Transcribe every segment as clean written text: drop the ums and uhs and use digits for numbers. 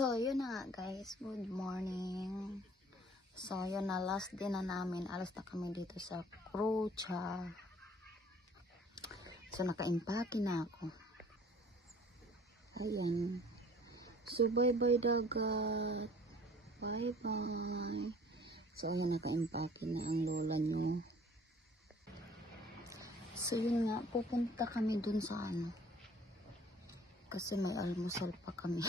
So, yun na guys. Good morning. So, yun na. Last day na namin. Alas na kami dito sa Crucha. So, naka-impake na ako. Ayan. So, bye-bye dagat. Bye-bye. So, ayan. Naka-impake na ang lola nyo. So, yun nga. Pupunta kami dun sa ano. Kasi may almusal pa kami.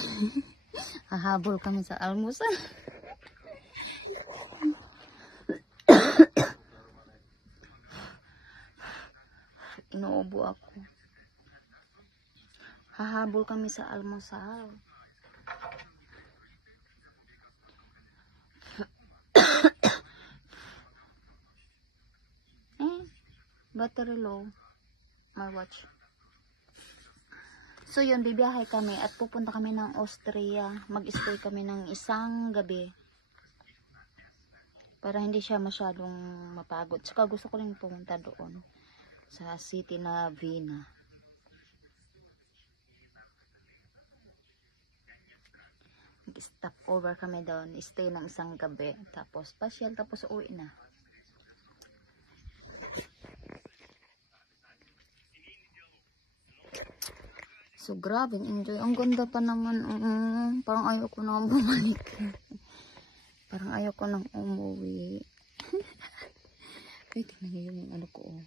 Hahabol kami sa almusal. Inuubo ako. Hahabol kami sa almusal. Battery low. My watch. So yun, bibiyahe kami at pupunta kami ng Austria. Mag-stay kami ng isang gabi. Para hindi siya masyadong mapagod. Saka gusto ko rin pumunta doon. Sa city na Vienna. Mag-stop over kami doon. Stay ng isang gabi. Tapos pasyal. Tapos uwi na. So, grabe, enjoy. Ang ganda pa naman. Parang ayaw ko na bumalik. Parang ayaw ko nang umuwi. Ay, tingnan niyo yung ano ko.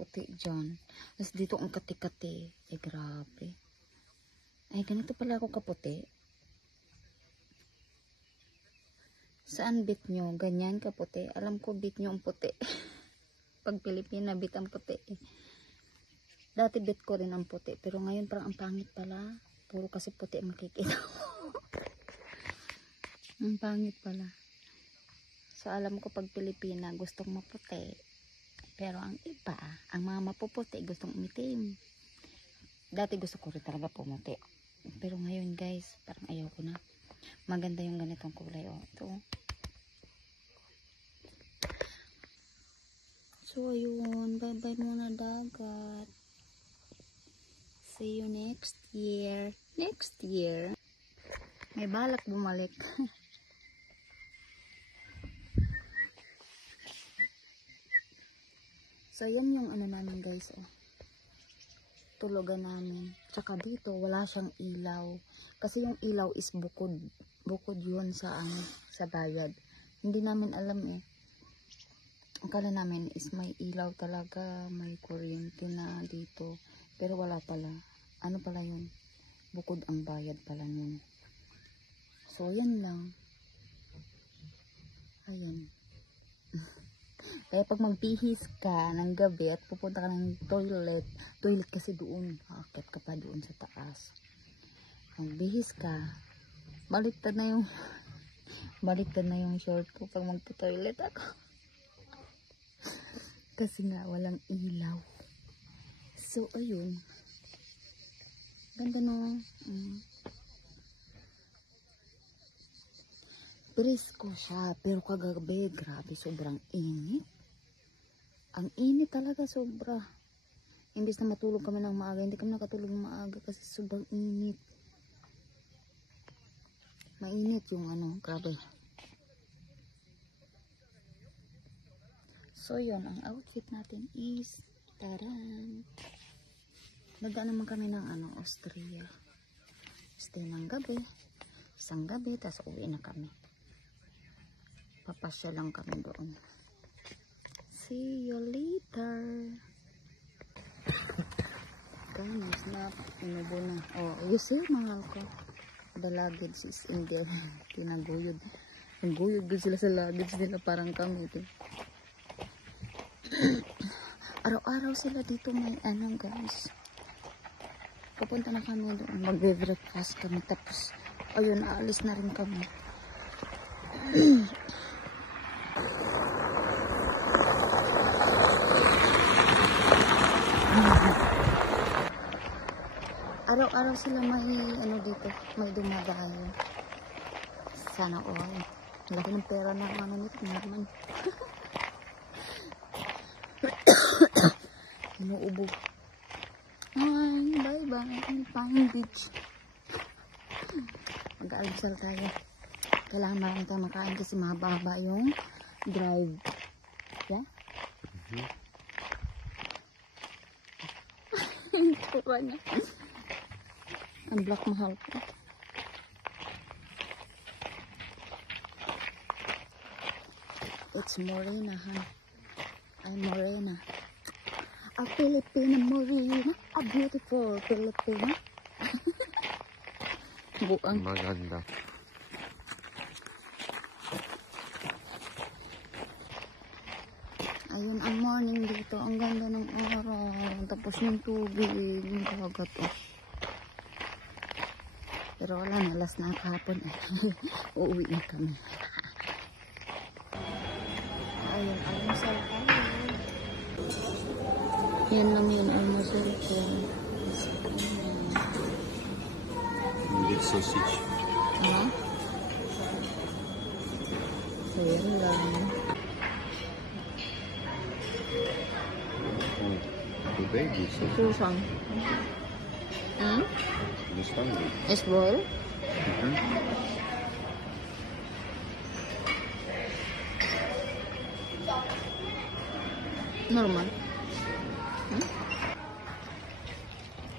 Puti dyan. Tapos dito ang kati-kati. Eh, grabe. Ay, ganito pala ako kaputi. Saan bit nyo? Ganyan kaputi. Alam ko bit nyo ang puti. Pag Pilipina, bit ang puti. Dati bit ko rin ang puti. Pero ngayon parang ang pangit pala. Puro kasi puti ang makikita ko. Ang pangit pala. So alam ko pag Pilipina gustong maputi. Pero ang iba, ang mga mapuputi gustong umitim. Dati gusto ko rin talaga pumuti. Pero ngayon guys, parang ayaw ko na. Maganda yung ganitong kulay. Oh. Ito. So ayun, bye bye muna dagat. See you next year. Next year. May balak bumalik. So, yan yung ano namin guys. Oh. Tulugan namin. Tsaka dito, wala siyang ilaw. Kasi yung ilaw is bukod. Bukod yun sa, sa bayad. Hindi namin alam eh. Ang kala namin is may ilaw talaga. May kuryente na dito. Pero wala pala. Ano pala yun? Bukod ang bayad pala yun. So, yan lang. Ayan. Kaya pag magbihis ka ng gabi at pupunta ka ng toilet kasi doon. Akit ka pa doon sa taas. Magbihis ka. Baliktad na yung short ko pag magpo-toilet ako. Kasi nga, walang ilaw. So, ayun. Ganda no. Presko siya. Pero kagabi, grabe, sobrang init. Ang init talaga, sobra. Imbis na matulog kami ng maaga, hindi kami nakatulog ng maaga kasi sobrang init. Mainit yung ano, grabe. So, yun, ang outfit natin is, taran. Nagdaan naman kami ng ano, Austria. Stay ng gabi. Isang gabi, tapos uwi na kami. Papasya lang kami doon. See you later. Guys, na inubo na. Oh, you see, mahal ko. The luggage is in there. Tinaguyod. Naguyod sila sa luggage nila parang kami. Araw-araw sila dito may ano guys. Pupunta na kami doon. Magbe-breakfast kami. Tapos, ayun, aalis na rin kami. Araw-araw sila may ano dito, may dumadaan. Sana all. Laki ng pera na ano nito naman. Inuubo. Bye bye. Palm Beach. Mag-aalmusal tayo. Kailangan marami tayong makain kasi mahaba yung drive. Yeah? Pura niya. Ang black mahal ko. It's Morena, ha? I'm Morena. A Filipina Morena. A beautiful Filipina. Buang. Maganda. Ayun ang morning dito. Ang ganda ng araw. Tapos yung tubig. Yung dagat. Oh. Pero wala na. Last na kahapon. Uuwi na kami. Ayun. Almusal tayo. Yan lang yun. Almusal ko. With sausage. So yan lang. Oh, the baby sausage. Susang. This hungry. Is boil? Normal.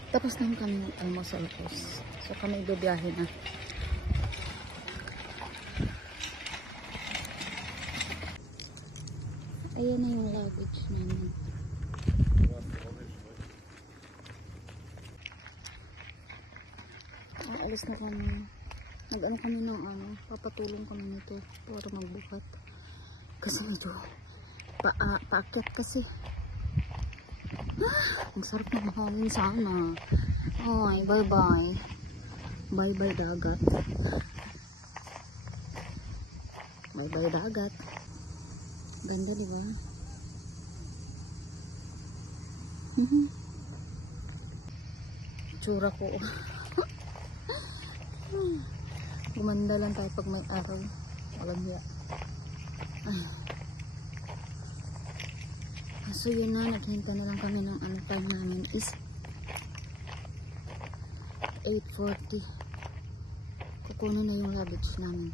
Tapos naman kami ng almusal ko. So kami bibiyahe na. Ayan na yung luggage namin. Alis na kami. Nag-ano kami ng papatulong kami nito para magbukat. Kasi ito, paakyat kasi. Ang sarap ng hangin sana. Ay, bye-bye. Bye-bye dagat. Bye-bye dagat. Ganda, diba? Tsura ko. Gumanda lang tayo pag may araw. Walang hiya. So yun na, naghinta na lang kami ng time namin is 8:40. Kukunin na yung luggage namin.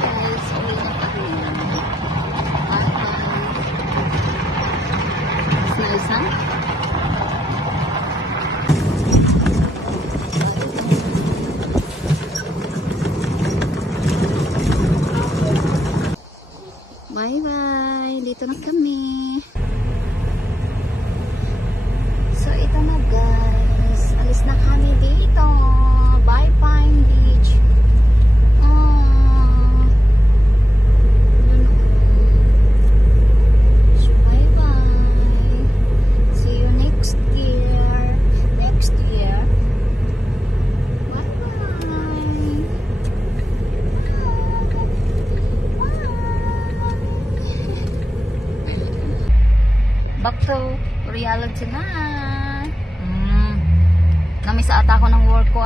Guys, uwi na kami. Nice, huh? Bye-bye! Dito na kami. So, ito na guys. Alis na kami dito. Bye, Palm Beach. So, bye-bye. See you next year. Next year. Back to reality na. Namiss ata ako ng work ko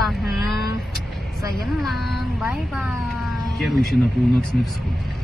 So, yun lang. Bye-bye. Кеміші на північний сход.